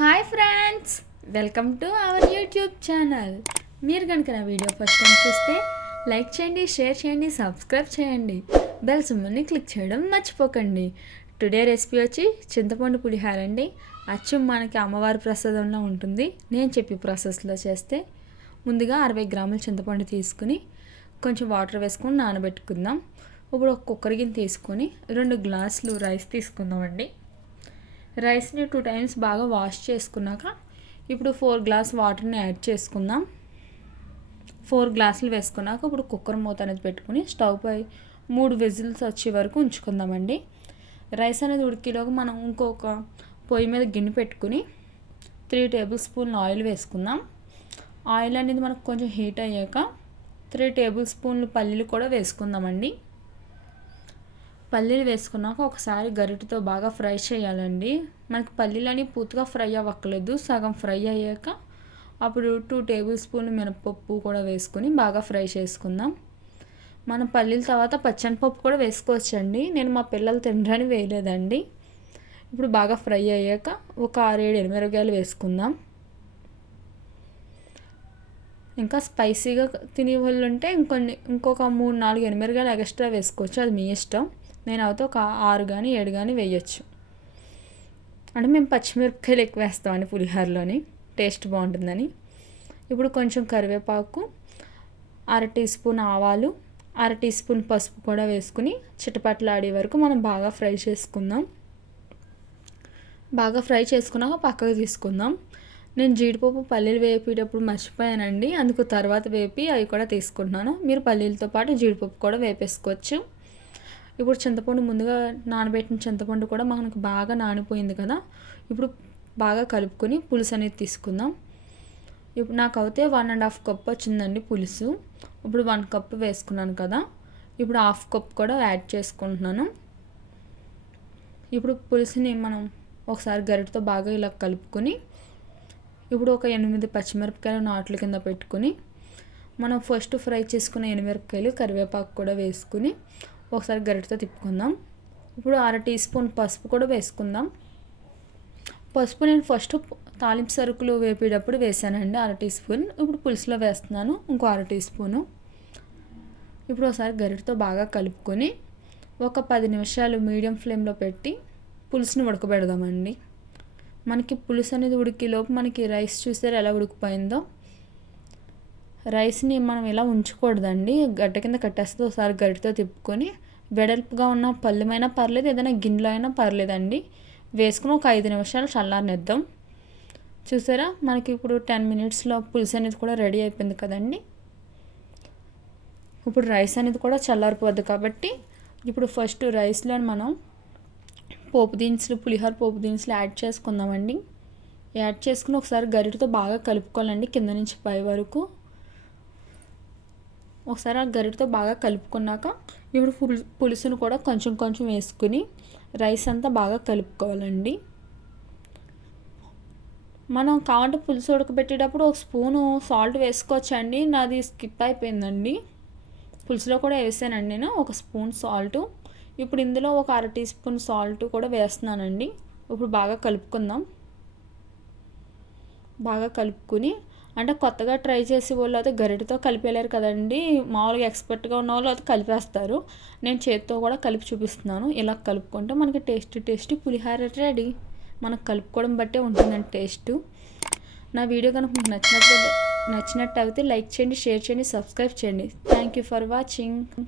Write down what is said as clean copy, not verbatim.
Hi friends, welcome to our YouTube channel. మీరు కనుక నా వీడియో ఫస్ట్ టైం చూస్తే లైక్ చేయండి, షేర్ చేయండి, సబ్స్క్రైబ్ చేయండి, బెల్ సింబల్ని క్లిక్ చేయడం మర్చిపోకండి. టుడే రెసిపీ వచ్చి చింతపండు పులిహార అండి. అచ్చం మనకి అమ్మవారి ప్రసాదంలో ఉంటుంది. నేను చెప్పి ప్రాసెస్లో చేస్తే ముందుగా 60 గ్రాముల చింతపండు తీసుకుని కొంచెం వాటర్ వేసుకొని నానబెట్టుకుందాం. ఇప్పుడు ఒక కుక్కర్ గిన్నె తీసుకొని 2 గ్లాసులు రైస్ తీసుకుందామండి. రైస్ని 2 టైమ్స్ బాగా వాష్ చేసుకున్నాక ఇప్పుడు 4 గ్లాస్ వాటర్ని యాడ్ చేసుకుందాం. 4 గ్లాసులు వేసుకున్నాక ఇప్పుడు కుక్కర్ మూత అనేది పెట్టుకుని స్టవ్ పై 3 విజిల్స్ వచ్చే వరకు ఉంచుకుందామండి. రైస్ అనేది ఉడికేలోగా మనం ఇంకొక పొయ్యి మీద గిన్నె పెట్టుకుని 3 టేబుల్ స్పూన్ ఆయిల్ వేసుకుందాం. ఆయిల్ అనేది మనకు కొంచెం హీట్ అయ్యాక 3 టేబుల్ స్పూన్లు పల్లీలు కూడా వేసుకుందామండి. పల్లీలు వేసుకున్నాక ఒకసారి గరిటెతో బాగా ఫ్రై చేయాలండి. మనకి పల్లీలని పూర్తిగా ఫ్రై అవ్వక్కలేదు, సగం ఫ్రై అయ్యాక అప్పుడు 2 టేబుల్ స్పూన్లు మినపప్పు కూడా వేసుకొని బాగా ఫ్రై చేసుకుందాం. మనం పల్లీల తర్వాత పచ్చనిపప్పు కూడా వేసుకోవచ్చండి. నేను మా పిల్లలు తినడానికి వేయలేదండి. ఇప్పుడు బాగా ఫ్రై అయ్యాక ఒక 6-7 ఎండుమిరపకాయలు వేసుకుందాం. ఇంకా స్పైసీగా తినే వాళ్ళు ఉంటే ఇంకొక 3-4 ఎండుమిరపకాయలు ఎక్స్ట్రా వేసుకోవచ్చు, అది మీ ఇష్టం. నేను అయితే ఒక 6 కానీ 7 కానీ వేయచ్చు. అంటే మేము పచ్చిమిరపకాయలు ఎక్కువ వేస్తామండి పులిహోరలోని, టేస్ట్ బాగుంటుందని. ఇప్పుడు కొంచెం కరివేపాకు, 1/2 టీ స్పూన్ ఆవాలు, 1/2 టీ స్పూన్ పసుపు కూడా వేసుకుని చిటపట్లాడే వరకు మనం బాగా ఫ్రై చేసుకుందాం. బాగా ఫ్రై చేసుకున్నాక పక్కకు తీసుకుందాం. నేను జీడిపప్పు పల్లీలు వేపేటప్పుడు మర్చిపోయానండి, అందుకు తర్వాత వేపి అవి కూడా తీసుకుంటున్నాను. మీరు పల్లీలతో పాటు జీడిపప్పు కూడా వేపేసుకోవచ్చు. ఇప్పుడు చింతపండు ముందుగా నానబెట్టిన చింతపండు కూడా మనకు బాగా నానిపోయింది కదా. ఇప్పుడు బాగా కలుపుకొని పులుసు అనేది తీసుకుందాం. ఇప్పుడు నాకైతే 1.5 కప్ వచ్చిందండి పులుసు. ఇప్పుడు 1 కప్ వేసుకున్నాను కదా, ఇప్పుడు 1/2 కప్ కూడా యాడ్ చేసుకుంటున్నాను. ఇప్పుడు పులుసుని మనం ఒకసారి గరిటెతో బాగా ఇలా కలుపుకొని ఇప్పుడు ఒక 8 పచ్చిమిరపకాయలు నాట్ల కింద పెట్టుకుని మనం ఫస్ట్ ఫ్రై చేసుకున్న ఎండుమిరపకాయలు, కరివేపాకు కూడా వేసుకుని ఒకసారి గరిటెతో తిప్పుకుందాం. ఇప్పుడు 1/2 టీ స్పూన్ పసుపు కూడా వేసుకుందాం. పసుపు నేను ఫస్ట్ తాలింపు సరుకులు వేపేటప్పుడు వేసానండి 1/2 టీ స్పూన్. ఇప్పుడు పులుసులో వేస్తున్నాను ఇంకో 1/2 టీ స్పూను. ఇప్పుడు ఒకసారి గరిటెతో బాగా కలుపుకొని ఒక 10 నిమిషాలు మీడియం ఫ్లేమ్లో పెట్టి పులుసుని ఉడకబెడదామండి. మనకి పులుసు అనేది ఉడికేలోపు మనకి రైస్ చూసారు ఎలా ఉడికిపోయిందో. రైస్ని మనం ఇలా ఉంచకూడదండి, గడ్డ కింద కట్టేస్తే ఒకసారి గరిటెతో తిప్పుకొని వెడల్పుగా ఉన్న పళ్ళెమైనా పర్లేదు, ఏదైనా గిన్నెలో అయినా పర్లేదండి, వేసుకుని ఒక 5 నిమిషాలు చల్లారనిద్దాం. చూసారా మనకి ఇప్పుడు 10 మినిట్స్లో పులుసు అనేది కూడా రెడీ అయిపోయింది కదండి. ఇప్పుడు రైస్ అనేది కూడా చల్లారిపోద్ది కాబట్టి ఇప్పుడు ఫస్ట్ రైస్లో మనం పోపు దినుసులు, పులిహోర పోపు దినుసులు యాడ్ చేసుకుందామండి. యాడ్ చేసుకుని ఒకసారి గరిటెతో బాగా కలుపుకోవాలండి కింద నుంచి పై వరకు. ఒకసారి ఆ గరిటెతో బాగా కలుపుకున్నాక ఇప్పుడు పులుసును కూడా కొంచెం కొంచెం వేసుకుని రైస్ అంతా బాగా కలుపుకోవాలండి. మనం కావాలంటే పులుసు ఉడకబెట్టేటప్పుడు ఒక స్పూను సాల్ట్ వేసుకోవచ్చండి. నాది స్కిప్ అయిపోయిందండి, పులుసులో కూడా వేసానండి నేను ఒక స్పూన్ సాల్ట్. ఇప్పుడు ఇందులో ఒక 1/2 టీ స్పూన్ సాల్ట్ కూడా వేస్తున్నానండి. ఇప్పుడు బాగా కలుపుకుందాం. బాగా కలుపుకుని అంటే కొత్తగా ట్రై చేసే వాళ్ళు అయితే గరిటెతో కలిపేలేరు కదండి, మామూలుగా ఎక్స్పర్ట్గా ఉన్న వాళ్ళు అయితే కలిపేస్తారు. నేను చేతితో కూడా కలిపి చూపిస్తున్నాను. ఇలా కలుపుకుంటే మనకి టేస్టీ పులిహోర రెడీ. మనకు కలుపుకోవడం బట్టే ఉంటుందండి టేస్ట్. నా వీడియో కనుక మీకు నచ్చినట్టు అయితే లైక్ చేయండి, షేర్ చేయండి, సబ్స్క్రైబ్ చేయండి. Thank you for watching.